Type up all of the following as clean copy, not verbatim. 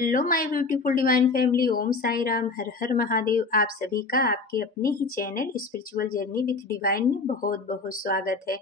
Hello my beautiful divine family, Om Sai Ram, Har Har Mahadev. आप सभी का आपके अपने ही channel spiritual journey with divine में बहुत बहुत स्वागत है।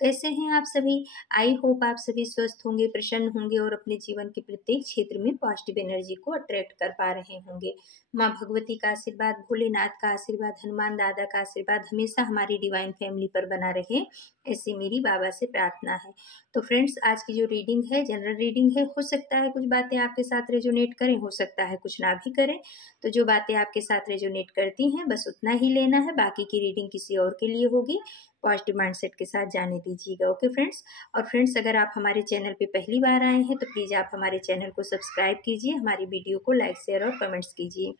कैसे हैं आप सभी? आई होप आप सभी स्वस्थ होंगे, प्रसन्न होंगे और अपने जीवन के प्रत्येक क्षेत्र में पॉजिटिव एनर्जी को अट्रैक्ट कर पा रहे होंगे। माँ भगवती का आशीर्वाद, भोलेनाथ का आशीर्वाद, हनुमान दादा का आशीर्वाद हमेशा हमारी डिवाइन फैमिली पर बना रहे, ऐसी मेरी बाबा से प्रार्थना है। तो फ्रेंड्स, आज की जो रीडिंग है जनरल रीडिंग है। हो सकता है कुछ बातें आपके साथ रेजोनेट करें, हो सकता है कुछ ना भी करें। तो जो बातें आपके साथ रेजोनेट करती हैं बस उतना ही लेना है, बाकी की रीडिंग किसी और के लिए होगी। पॉजिटिव माइंडसेट के साथ जाने दीजिएगा। Okay friends. और फ्रेंड्स, अगर आप हमारे चैनल पे पहली बार आए हैं तो प्लीज़ आप हमारे चैनल को सब्सक्राइब कीजिए, हमारी वीडियो को लाइक शेयर और कमेंट्स कीजिए।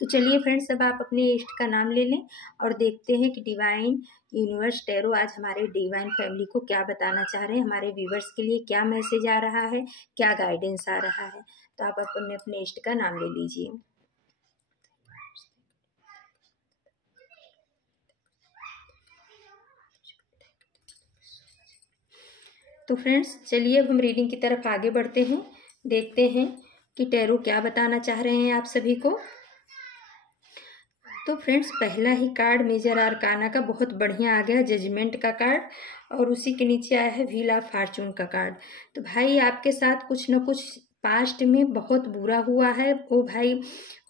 तो चलिए फ्रेंड्स, अब आप अपने इष्ट का नाम ले लें और देखते हैं कि डिवाइन यूनिवर्स टैरो आज हमारे डिवाइन फैमिली को क्या बताना चाह रहे हैं, हमारे व्यूवर्स के लिए क्या मैसेज आ रहा है, क्या गाइडेंस आ रहा है। तो आप अपने इष्ट का नाम ले लीजिए। तो फ्रेंड्स, चलिए अब हम रीडिंग की तरफ आगे बढ़ते हैं, देखते हैं कि टैरो क्या बताना चाह रहे हैं आप सभी को। तो फ्रेंड्स, पहला ही कार्ड मेजर आर्काना का बहुत बढ़िया आ गया, जजमेंट का कार्ड, और उसी के नीचे आया है व्हील ऑफ फॉर्चून का कार्ड। तो भाई, आपके साथ कुछ न कुछ पास्ट में बहुत बुरा हुआ है। वो भाई,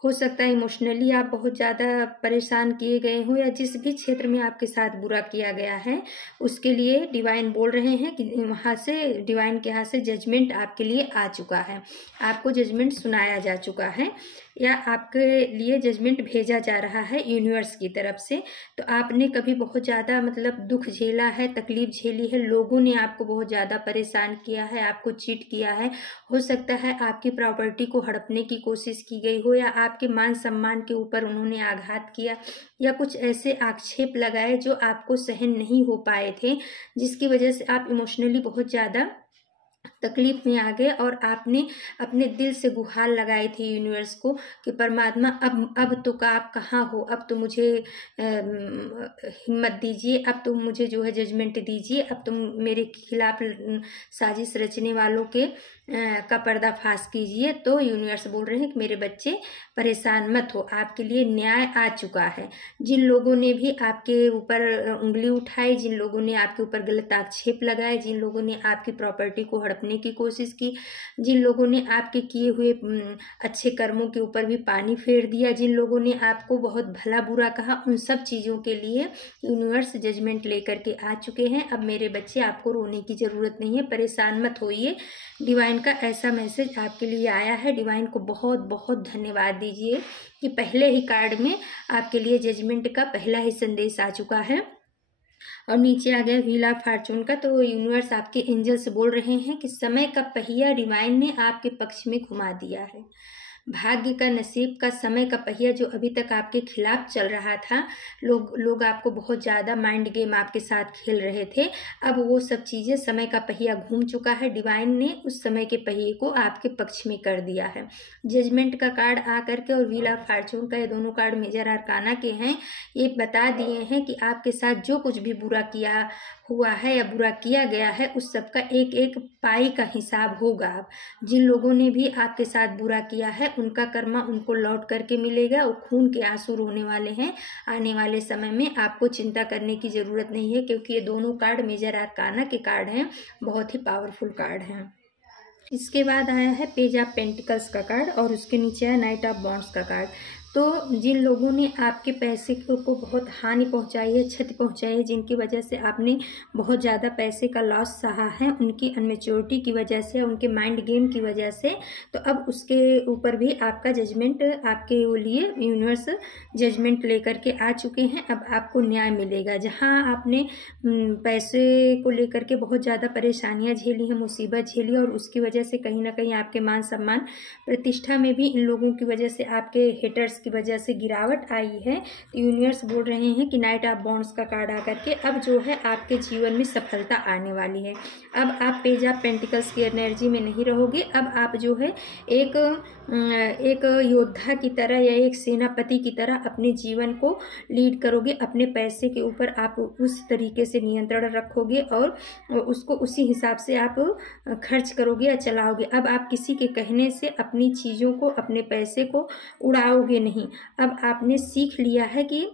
हो सकता है इमोशनली आप बहुत ज़्यादा परेशान किए गए हो, या जिस भी क्षेत्र में आपके साथ बुरा किया गया है उसके लिए डिवाइन बोल रहे हैं कि वहाँ से, डिवाइन के यहाँ से जजमेंट आपके लिए आ चुका है, आपको जजमेंट सुनाया जा चुका है, या आपके लिए जजमेंट भेजा जा रहा है यूनिवर्स की तरफ से। तो आपने कभी बहुत ज़्यादा दुख झेला है, तकलीफ झेली है, लोगों ने आपको बहुत ज़्यादा परेशान किया है, आपको चीट किया है। हो सकता है आपकी प्रॉपर्टी को हड़पने की कोशिश की गई हो, या आपके मान सम्मान के ऊपर उन्होंने आघात किया, या कुछ ऐसे आक्षेप लगाए जो आपको सहन नहीं हो पाए थे, जिसकी वजह से आप इमोशनली बहुत ज़्यादा तकलीफ में आ गए। और आपने अपने दिल से गुहार लगाई थी यूनिवर्स को कि परमात्मा, अब तो का आप कहाँ हो, अब तो मुझे हिम्मत दीजिए, अब तो मुझे जो है जजमेंट दीजिए, अब तो मेरे खिलाफ साजिश रचने वालों के का पर्दाफाश कीजिए। तो यूनिवर्स बोल रहे हैं कि मेरे बच्चे परेशान मत हो, आपके लिए न्याय आ चुका है। जिन लोगों ने भी आपके ऊपर उंगली उठाई, जिन लोगों ने आपके ऊपर गलत आक्षेप लगाए, जिन लोगों ने आपकी प्रॉपर्टी को हड़पने की कोशिश की, जिन लोगों ने आपके किए हुए अच्छे कर्मों के ऊपर भी पानी फेर दिया, जिन लोगों ने आपको बहुत भला बुरा कहा, उन सब चीज़ों के लिए यूनिवर्स जजमेंट लेकर के आ चुके हैं। अब मेरे बच्चे, आपको रोने की ज़रूरत नहीं है, परेशान मत होइए। डिवाइन का ऐसा मैसेज आपके लिए आया है। डिवाइन को बहुत बहुत धन्यवाद दीजिए कि पहले ही कार्ड में आपके लिए जजमेंट का पहला ही संदेश आ चुका है। और नीचे आ गया व्हील ऑफ फॉर्चून का। तो यूनिवर्स आपके एंजल्स बोल रहे हैं कि समय का पहिया डिवाइन ने आपके पक्ष में घुमा दिया है। भाग्य का, नसीब का, समय का पहिया जो अभी तक आपके खिलाफ चल रहा था, लोग आपको बहुत ज़्यादा माइंड गेम आपके साथ खेल रहे थे, अब वो सब चीज़ें, समय का पहिया घूम चुका है। डिवाइन ने उस समय के पहिए को आपके पक्ष में कर दिया है। जजमेंट का कार्ड आ करके और व्हील ऑफ फॉर्चून का, ये दोनों कार्ड मेजर आर्काना के हैं। ये बता दिए हैं कि आपके साथ जो कुछ भी बुरा किया हुआ है या बुरा किया गया है, उस सब का एक एक पाई का हिसाब होगा। अब जिन लोगों ने भी आपके साथ बुरा किया है, उनका कर्मा उनको लौट करके मिलेगा। वो खून के आंसू रोने वाले हैं आने वाले समय में। आपको चिंता करने की ज़रूरत नहीं है, क्योंकि ये दोनों कार्ड मेजर आर्काना के कार्ड हैं, बहुत ही पावरफुल कार्ड हैं। इसके बाद आया है पेज ऑफ पेंटिकल्स का कार्ड, और उसके नीचे आया नाइट ऑफ बॉन्ड्स का कार्ड। तो जिन लोगों ने आपके पैसे को बहुत हानि पहुंचाई है, क्षति पहुंचाई है, जिनकी वजह से आपने बहुत ज़्यादा पैसे का लॉस सहा है, उनकी अनमेच्योरिटी की वजह से, उनके माइंड गेम की वजह से, तो अब उसके ऊपर भी आपका जजमेंट, आपके लिए यूनिवर्स जजमेंट लेकर के आ चुके हैं। अब आपको न्याय मिलेगा। जहाँ आपने पैसे को लेकर के बहुत ज़्यादा परेशानियाँ झेली हैं, मुसीबत झेली, और उसकी वजह से कहीं ना कहीं आपके मान सम्मान, प्रतिष्ठा में भी इन लोगों की वजह से, आपके हेटर्स की वजह से गिरावट आई है, तो यूनिवर्स बोल रहे हैं कि नाइट ऑफ वॉन्ड्स का कार्ड आकर के अब जो है आपके जीवन में सफलता आने वाली है। अब आप पेज ऑफ पेंटिकल्स की एनर्जी में नहीं रहोगे। अब आप जो है एक योद्धा की तरह या एक सेनापति की तरह अपने जीवन को लीड करोगे। अपने पैसे के ऊपर आप उस तरीके से नियंत्रण रखोगे और उसको उसी हिसाब से आप खर्च करोगे या चलाओगे। अब आप किसी के कहने से अपनी चीज़ों को, अपने पैसे को उड़ाओगे नहीं। अब आपने सीख लिया है कि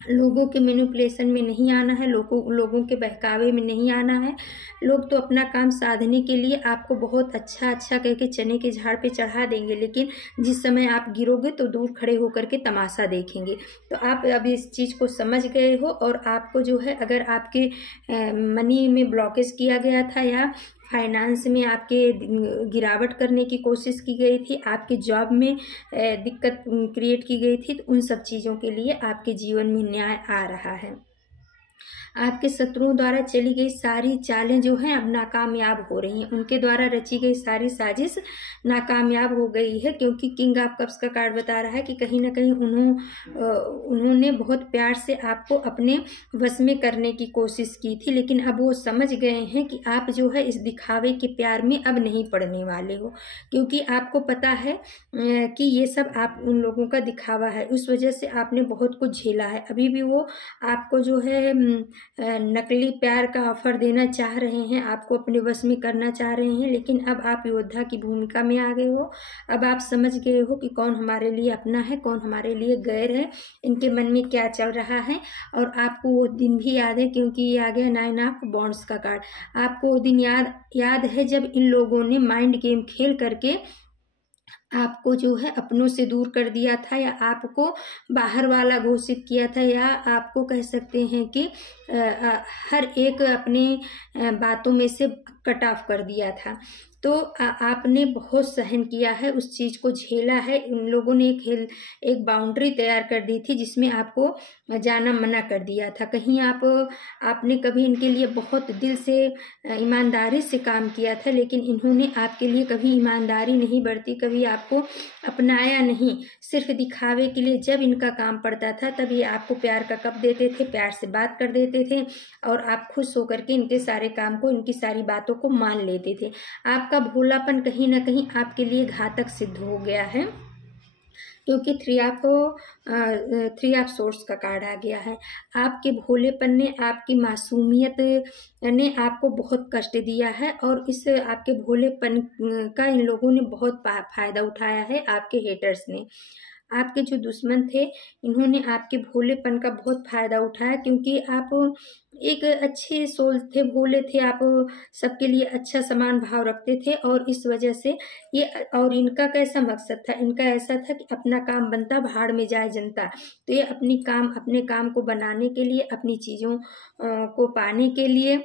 लोगों के मैनिपुलेशन में नहीं आना है, लोगों के बहकावे में नहीं आना है। लोग तो अपना काम साधने के लिए आपको बहुत अच्छा अच्छा कह के चने के झाड़ पे चढ़ा देंगे, लेकिन जिस समय आप गिरोगे तो दूर खड़े होकर के तमाशा देखेंगे। तो आप अब इस चीज़ को समझ गए हो। और आपको जो है, अगर आपके मनी में ब्लॉकेज किया गया था या फाइनेंस में आपके गिरावट करने की कोशिश की गई थी, आपके जॉब में दिक्कत क्रिएट की गई थी, तो उन सब चीज़ों के लिए आपके जीवन में न्याय आ रहा है। आपके शत्रुओं द्वारा चली गई सारी चालें जो हैं अब नाकामयाब हो रही हैं। उनके द्वारा रची गई सारी साजिश नाकामयाब हो गई है, क्योंकि किंग ऑफ कप्स का कार्ड बता रहा है कि कहीं ना कहीं उन्होंने बहुत प्यार से आपको अपने वश में करने की कोशिश की थी, लेकिन अब वो समझ गए हैं कि आप जो है इस दिखावे के प्यार में अब नहीं पड़ने वाले हो, क्योंकि आपको पता है कि ये सब आप उन लोगों का दिखावा है। उस वजह से आपने बहुत कुछ झेला है। अभी भी वो आपको जो है नकली प्यार का ऑफर देना चाह रहे हैं, आपको अपने वश में करना चाह रहे हैं, लेकिन अब आप योद्धा की भूमिका में आ गए हो। अब आप समझ गए हो कि कौन हमारे लिए अपना है, कौन हमारे लिए गैर है, इनके मन में क्या चल रहा है। और आपको वो दिन भी याद है, क्योंकि ये आ गया 9 ऑफ वॉन्ड्स का कार्ड। आपको वो दिन याद है जब इन लोगों ने माइंड गेम खेल करके आपको जो है अपनों से दूर कर दिया था, या आपको बाहर वाला घोषित किया था, या आपको कह सकते हैं कि हर एक अपने बातों में से कट ऑफ कर दिया था। तो आपने बहुत सहन किया है, उस चीज़ को झेला है। उन लोगों ने एक बाउंड्री तैयार कर दी थी जिसमें आपको जाना मना कर दिया था। कहीं आपने कभी इनके लिए बहुत दिल से ईमानदारी से काम किया था, लेकिन इन्होंने आपके लिए कभी ईमानदारी नहीं बरती, कभी आपको अपनाया नहीं। सिर्फ दिखावे के लिए जब इनका काम पड़ता था तब ये आपको प्यार का कप देते थे, प्यार से बात कर देते थे, और आप खुश होकर के इनके सारे काम को, इनकी सारी बातों को मान लेते थे। आपका भोलापन कहीं ना कहीं आपके लिए घातक सिद्ध हो गया है, क्योंकि थ्री ऑफ सोर्स का कार्ड आ गया है। आपके भोलेपन ने, आपकी मासूमियत ने आपको बहुत कष्ट दिया है, और इस आपके भोलेपन का इन लोगों ने बहुत फायदा उठाया है। आपके हेटर्स ने, आपके जो दुश्मन थे, इन्होंने आपके भोलेपन का बहुत फायदा उठाया, क्योंकि आप एक अच्छे सोल थे, भोले थे, आप सबके लिए अच्छा समान भाव रखते थे। और इस वजह से ये, और इनका कैसा मकसद था, इनका ऐसा था कि अपना काम बनता भाड़ में जाए जनता। तो ये अपने काम को बनाने के लिए, अपनी चीज़ों को पाने के लिए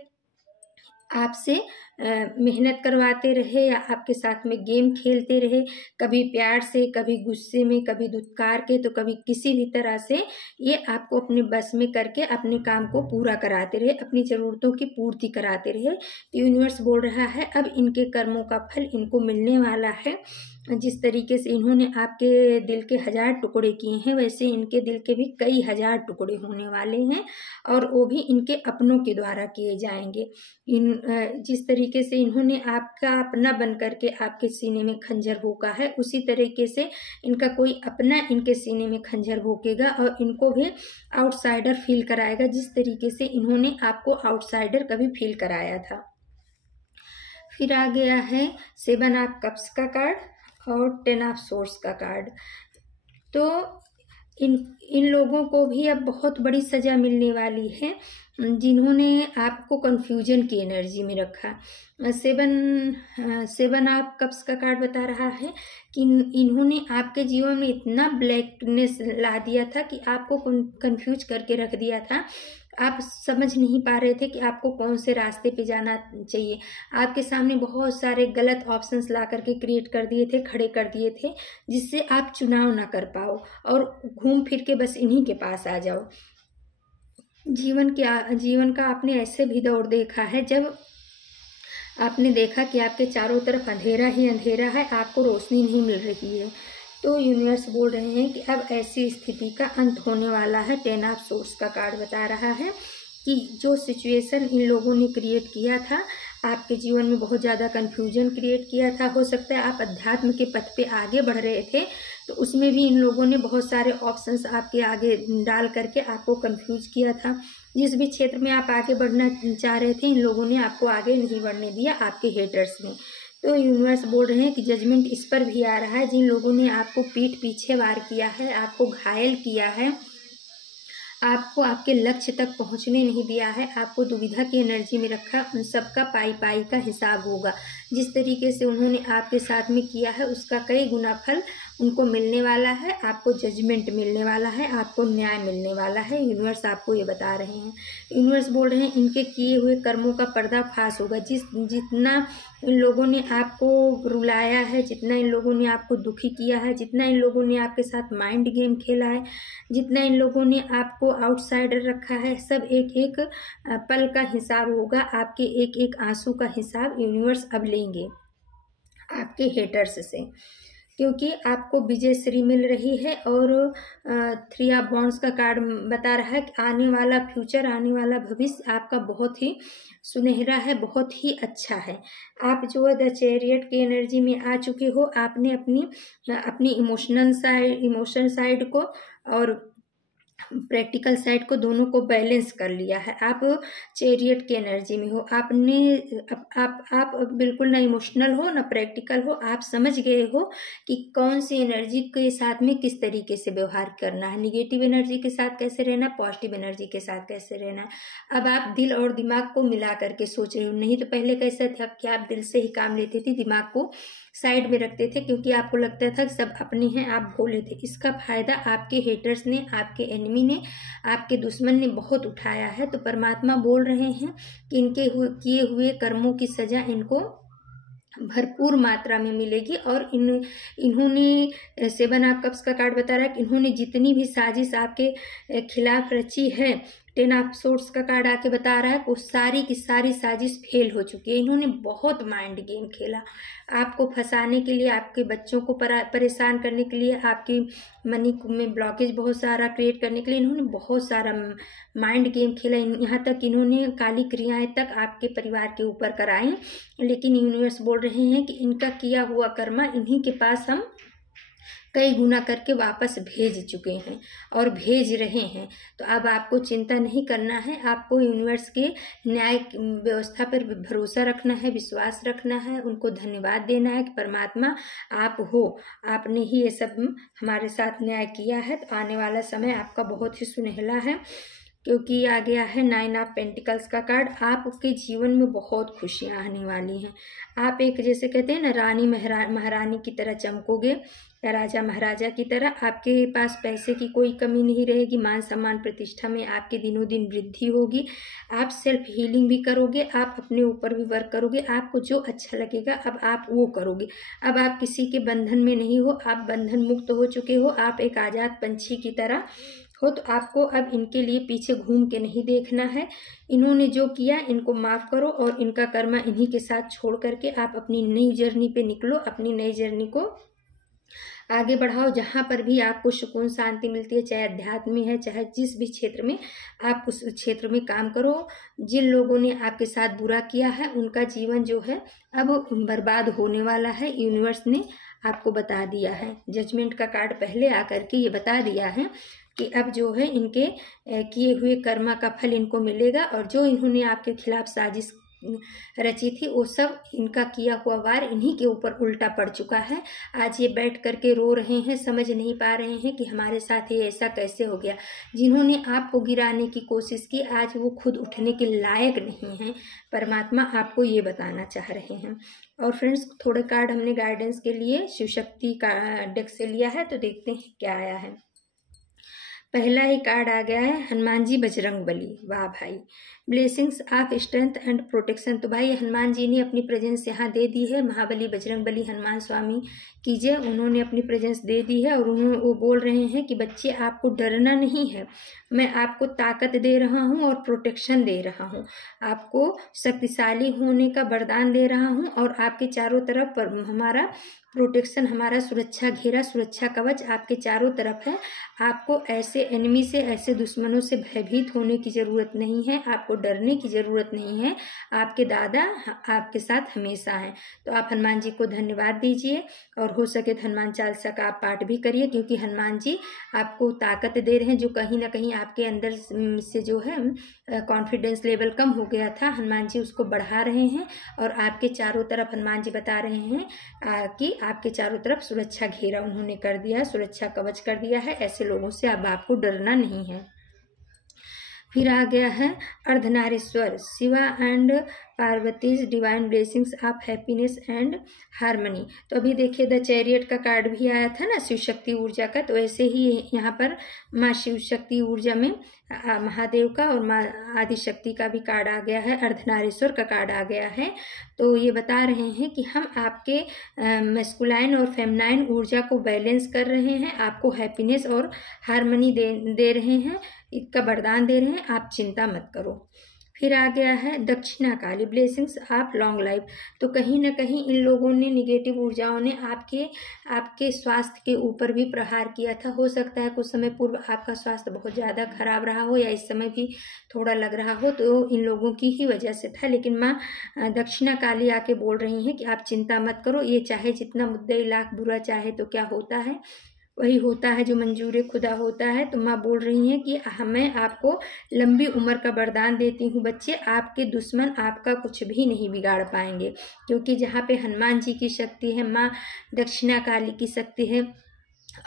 आपसे मेहनत करवाते रहे, या आपके साथ में गेम खेलते रहे, कभी प्यार से, कभी गुस्से में, कभी धुतकार के, तो कभी किसी भी तरह से ये आपको अपने बस में करके अपने काम को पूरा कराते रहे, अपनी ज़रूरतों की पूर्ति कराते रहे। तो यूनिवर्स बोल रहा है अब इनके कर्मों का फल इनको मिलने वाला है। जिस तरीके से इन्होंने आपके दिल के 1000 टुकड़े किए हैं, वैसे इनके दिल के भी कई 1000 टुकड़े होने वाले हैं, और वो भी इनके अपनों के द्वारा किए जाएंगे। जिस तरीके से इन्होंने आपका अपना बन करके आपके सीने में खंजर भोंका है, उसी तरीके से इनका कोई अपना इनके सीने में खंजर भोंकेगा, और इनको भी आउटसाइडर फील कराएगा, जिस तरीके से इन्होंने आपको आउटसाइडर कभी फील कराया था। फिर आ गया है 7 ऑफ कप्स का कार्ड और 10 ऑफ सोर्स का कार्ड। तो इन लोगों को भी अब बहुत बड़ी सज़ा मिलने वाली है, जिन्होंने आपको कन्फ्यूजन की एनर्जी में रखा। 7 ऑफ कप्स का कार्ड बता रहा है कि इन्होंने आपके जीवन में इतना ब्लैकनेस ला दिया था कि आपको कन्फ्यूज करके रख दिया था। आप समझ नहीं पा रहे थे कि आपको कौन से रास्ते पे जाना चाहिए। आपके सामने बहुत सारे गलत ऑप्शंस ला करके क्रिएट कर दिए थे, खड़े कर दिए थे, जिससे आप चुनाव ना कर पाओ और घूम फिर के बस इन्हीं के पास आ जाओ। जीवन का आपने ऐसे भी दौर देखा है जब आपने देखा कि आपके चारों तरफ अंधेरा ही अंधेरा है, आपको रोशनी नहीं मिल रही है। तो यूनिवर्स बोल रहे हैं कि अब ऐसी स्थिति का अंत होने वाला है। 10 ऑफ सोर्स का कार्ड बता रहा है कि जो सिचुएशन इन लोगों ने क्रिएट किया था, आपके जीवन में बहुत ज़्यादा कन्फ्यूजन क्रिएट किया था। हो सकता है आप अध्यात्म के पथ पे आगे बढ़ रहे थे, तो उसमें भी इन लोगों ने बहुत सारे ऑप्शंस आपके आगे डाल करके आपको कंफ्यूज किया था। जिस भी क्षेत्र में आप आगे बढ़ना चाह रहे थे, इन लोगों ने आपको आगे नहीं बढ़ने दिया, आपके हेटर्स ने। तो यूनिवर्स बोल रहे हैं कि जजमेंट इस पर भी आ रहा है, जिन लोगों ने आपको पीठ पीछे वार किया है, आपको घायल किया है, आपको आपके लक्ष्य तक पहुंचने नहीं दिया है, आपको दुविधा की एनर्जी में रखा, उन सबका पाई पाई का हिसाब होगा। जिस तरीके से उन्होंने आपके साथ में किया है, उसका कई गुना फल उनको मिलने वाला है। आपको जजमेंट मिलने वाला है, आपको न्याय मिलने वाला है। यूनिवर्स आपको ये बता रहे हैं। यूनिवर्स बोल रहे हैं इनके किए हुए कर्मों का पर्दाफाश होगा। जितना इन लोगों ने आपको रुलाया है, जितना इन लोगों ने आपको दुखी किया है, जितना इन लोगों ने आपके साथ माइंड गेम खेला है, जितना इन लोगों ने आपको आउटसाइडर रखा है, सब एक एक पल का हिसाब होगा। आपके एक एक आंसू का हिसाब यूनिवर्स अब लेंगे आपके हेटर्स से, क्योंकि आपको विजयश्री मिल रही है। और 3 ऑफ वॉन्ड्स का कार्ड बता रहा है कि आने वाला फ्यूचर, आने वाला भविष्य आपका बहुत ही सुनहरा है, बहुत ही अच्छा है। आप जो है द चैरियट की एनर्जी में आ चुके हो। आपने अपनी इमोशन साइड को और प्रैक्टिकल साइड को, दोनों को बैलेंस कर लिया है। आप चैरियट की एनर्जी में हो। आप बिल्कुल ना इमोशनल हो ना प्रैक्टिकल हो। आप समझ गए हो कि कौन सी एनर्जी के साथ में किस तरीके से व्यवहार करना है, निगेटिव एनर्जी के साथ कैसे रहना, पॉजिटिव एनर्जी के साथ कैसे रहना है। अब आप दिल और दिमाग को मिला करके सोच रहे हो। नहीं तो पहले कैसा था कि आप दिल से ही काम लेते थे, दिमाग को साइड में रखते थे, क्योंकि आपको लगता था कि सब अपने हैं, आप भोले थे। इसका फायदा आपके हेटर्स ने, आपके एनिमी ने, आपके दुश्मन ने बहुत उठाया है। तो परमात्मा बोल रहे हैं कि इनके किए हुए कर्मों की सजा इनको भरपूर मात्रा में मिलेगी। और इन्होंने 7 ऑफ कप्स का कार्ड बता रहा है कि इन्होंने जितनी भी साजिश आपके खिलाफ रची है, 10 ऑफ सोर्ड्स का कार्ड आके बता रहा है वो सारी की सारी साजिश फेल हो चुकी है। इन्होंने बहुत माइंड गेम खेला आपको फंसाने के लिए, आपके बच्चों को परेशान करने के लिए, आपकी मनी में ब्लॉकेज बहुत सारा क्रिएट करने के लिए इन्होंने बहुत सारा माइंड गेम खेला। यहाँ तक इन्होंने काली क्रियाएं तक आपके परिवार के ऊपर कराई। लेकिन यूनिवर्स बोल रहे हैं कि इनका किया हुआ कर्मा इन्हीं के पास हम कई गुना करके वापस भेज चुके हैं और भेज रहे हैं। तो अब आपको चिंता नहीं करना है। आपको यूनिवर्स के न्याय व्यवस्था पर भरोसा रखना है, विश्वास रखना है, उनको धन्यवाद देना है कि परमात्मा आप हो, आपने ही ये सब हमारे साथ न्याय किया है। तो आने वाला समय आपका बहुत ही सुनहला है, क्योंकि आ गया है 9 ऑफ पेंटिकल्स का कार्ड। आपके जीवन में बहुत खुशियां आने वाली हैं। आप एक जैसे कहते हैं ना रानी महारानी की तरह चमकोगे, या राजा महाराजा की तरह। आपके पास पैसे की कोई कमी नहीं रहेगी। मान सम्मान प्रतिष्ठा में आपके दिनों दिन वृद्धि होगी। आप सेल्फ हीलिंग भी करोगे, आप अपने ऊपर भी वर्क करोगे। आपको जो अच्छा लगेगा अब आप वो करोगे। अब आप किसी के बंधन में नहीं हो, आप बंधन मुक्त हो चुके हो। आप एक आज़ाद पंछी की तरह हो। तो आपको अब इनके लिए पीछे घूम के नहीं देखना है। इन्होंने जो किया इनको माफ़ करो और इनका कर्मा इन्हीं के साथ छोड़ करके आप अपनी नई जर्नी पे निकलो। अपनी नई जर्नी को आगे बढ़ाओ। जहाँ पर भी आपको सुकून शांति मिलती है, चाहे अध्यात्म में है, चाहे जिस भी क्षेत्र में, आप उस क्षेत्र में काम करो। जिन लोगों ने आपके साथ बुरा किया है उनका जीवन जो है अब बर्बाद होने वाला है। यूनिवर्स ने आपको बता दिया है। जजमेंट का कार्ड पहले आकर के ये बता दिया है कि अब जो है इनके किए हुए कर्मा का फल इनको मिलेगा। और जो इन्होंने आपके खिलाफ साजिश रची थी वो सब इनका किया हुआ वार इन्हीं के ऊपर उल्टा पड़ चुका है। आज ये बैठ करके रो रहे हैं, समझ नहीं पा रहे हैं कि हमारे साथ ये ऐसा कैसे हो गया। जिन्होंने आपको गिराने की कोशिश की आज वो खुद उठने के लायक नहीं हैं। परमात्मा आपको ये बताना चाह रहे हैं। और फ्रेंड्स, थोड़े कार्ड हमने गाइडेंस के लिए शिव शक्ति का डेक से लिया है, तो देखते हैं क्या आया है। पहला ही कार्ड आ गया है हनुमान जी बजरंग बली। वाह भाई, blessings of strength and protection. तो भाई हनुमान जी ने अपनी प्रेजेंस यहाँ दे दी है। महाबली बजरंग बली हनुमान स्वामी कीजिए। उन्होंने अपनी प्रेजेंस दे दी है और वो बोल रहे हैं कि बच्चे आपको डरना नहीं है, मैं आपको ताकत दे रहा हूँ और प्रोटेक्शन दे रहा हूँ, आपको शक्तिशाली होने का वरदान दे रहा हूँ और आपके चारों तरफ हमारा प्रोटेक्शन, हमारा सुरक्षा घेरा, सुरक्षा कवच आपके चारों तरफ है। आपको ऐसे एनिमी से, ऐसे दुश्मनों से भयभीत होने की ज़रूरत नहीं है, आपको डरने की ज़रूरत नहीं है। आपके दादा आपके साथ हमेशा हैं। तो आप हनुमान जी को धन्यवाद दीजिए और हो सके तो हनुमान चालीसा का आप पाठ भी करिए, क्योंकि हनुमान जी आपको ताकत दे रहे हैं। जो कहीं ना कहीं आपके अंदर से जो है कॉन्फिडेंस लेवल कम हो गया था, हनुमान जी उसको बढ़ा रहे हैं और आपके चारों तरफ हनुमान जी बता रहे हैं कि आपके चारों तरफ सुरक्षा घेरा उन्होंने कर दिया है, सुरक्षा कवच कर दिया है। ऐसे लोगों से अब आपको डरना नहीं है। फिर आ गया है Ardhanarishvara, Shiva and Parvati's divine blessings of happiness and harmony. तो अभी देखिए द चैरियट का कार्ड भी आया था ना शिव शक्ति ऊर्जा का, तो ऐसे ही यहाँ पर माँ शिव शक्ति ऊर्जा में महादेव का और माँ आदिशक्ति का भी कार्ड आ गया है, अर्धनारीश्वर का कार्ड आ गया है। तो ये बता रहे हैं कि हम आपके मैस्कुलाइन और फेमिनाइन ऊर्जा को बैलेंस कर रहे हैं, आपको हैप्पीनेस और हारमनी दे रहे हैं, इसका वरदान दे रहे हैं, आप चिंता मत करो। फिर आ गया है दक्षिणा काली, ब्लेसिंग्स ऑफ लॉन्ग लाइफ। तो कहीं ना कहीं इन लोगों ने, निगेटिव ऊर्जाओं ने आपके स्वास्थ्य के ऊपर भी प्रहार किया था। हो सकता है कुछ समय पूर्व आपका स्वास्थ्य बहुत ज़्यादा खराब रहा हो या इस समय भी थोड़ा लग रहा हो, तो इन लोगों की ही वजह से था। लेकिन माँ दक्षिणा काली आके बोल रही हैं कि आप चिंता मत करो, ये चाहे जितना मुद्दई लाख बुरा चाहे तो क्या होता है, वही होता है जो मंजूर खुदा होता है। तो माँ बोल रही हैं कि मैं आपको लंबी उम्र का वरदान देती हूँ बच्चे, आपके दुश्मन आपका कुछ भी नहीं बिगाड़ पाएंगे, क्योंकि जहाँ पे हनुमान जी की शक्ति है, माँ दक्षिणा काली की शक्ति है,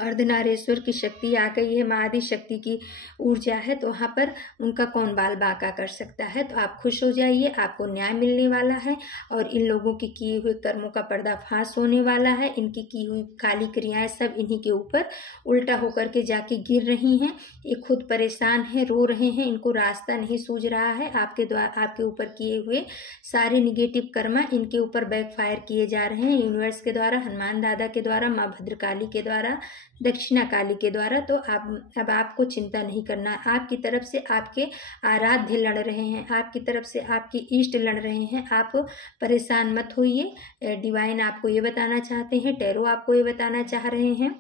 अर्धनारीश्वर की शक्ति आ गई है, माँ आदि शक्ति की ऊर्जा है, तो वहाँ पर उनका कौन बाल बांका कर सकता है। तो आप खुश हो जाइए, आपको न्याय मिलने वाला है और इन लोगों की किए हुए कर्मों का पर्दाफाश होने वाला है। इनकी की हुई काली क्रियाएं सब इन्हीं के ऊपर उल्टा होकर के जाके गिर रही हैं। ये खुद परेशान है, रो रहे हैं, इनको रास्ता नहीं सूझ रहा है। आपके ऊपर किए हुए सारे निगेटिव कर्म इनके ऊपर बैकफायर किए जा रहे हैं, यूनिवर्स के द्वारा, हनुमान दादा के द्वारा, माँ भद्रकाली के द्वारा, दक्षिणा काली के द्वारा। तो अब आपको चिंता नहीं करना, आपकी तरफ से आपके आराध्य लड़ रहे हैं, आपकी तरफ से आपके इष्ट लड़ रहे हैं। आप परेशान मत होइए, डिवाइन आपको ये बताना चाहते हैं, टैरो आपको ये बताना चाह रहे हैं,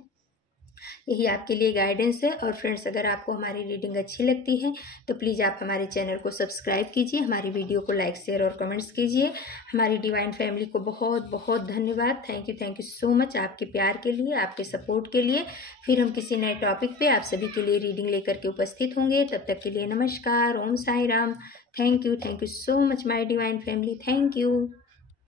यही आपके लिए गाइडेंस है। और फ्रेंड्स, अगर आपको हमारी रीडिंग अच्छी लगती है तो प्लीज़ आप हमारे चैनल को सब्सक्राइब कीजिए, हमारी वीडियो को लाइक, शेयर और कमेंट्स कीजिए। हमारी डिवाइन फैमिली को बहुत बहुत धन्यवाद, थैंक यू सो मच आपके प्यार के लिए, आपके सपोर्ट के लिए। फिर हम किसी नए टॉपिक पे आप सभी के लिए रीडिंग लेकर के उपस्थित होंगे। तब तक के लिए नमस्कार, Om Sai Ram, thank you so much my divine family, thank you.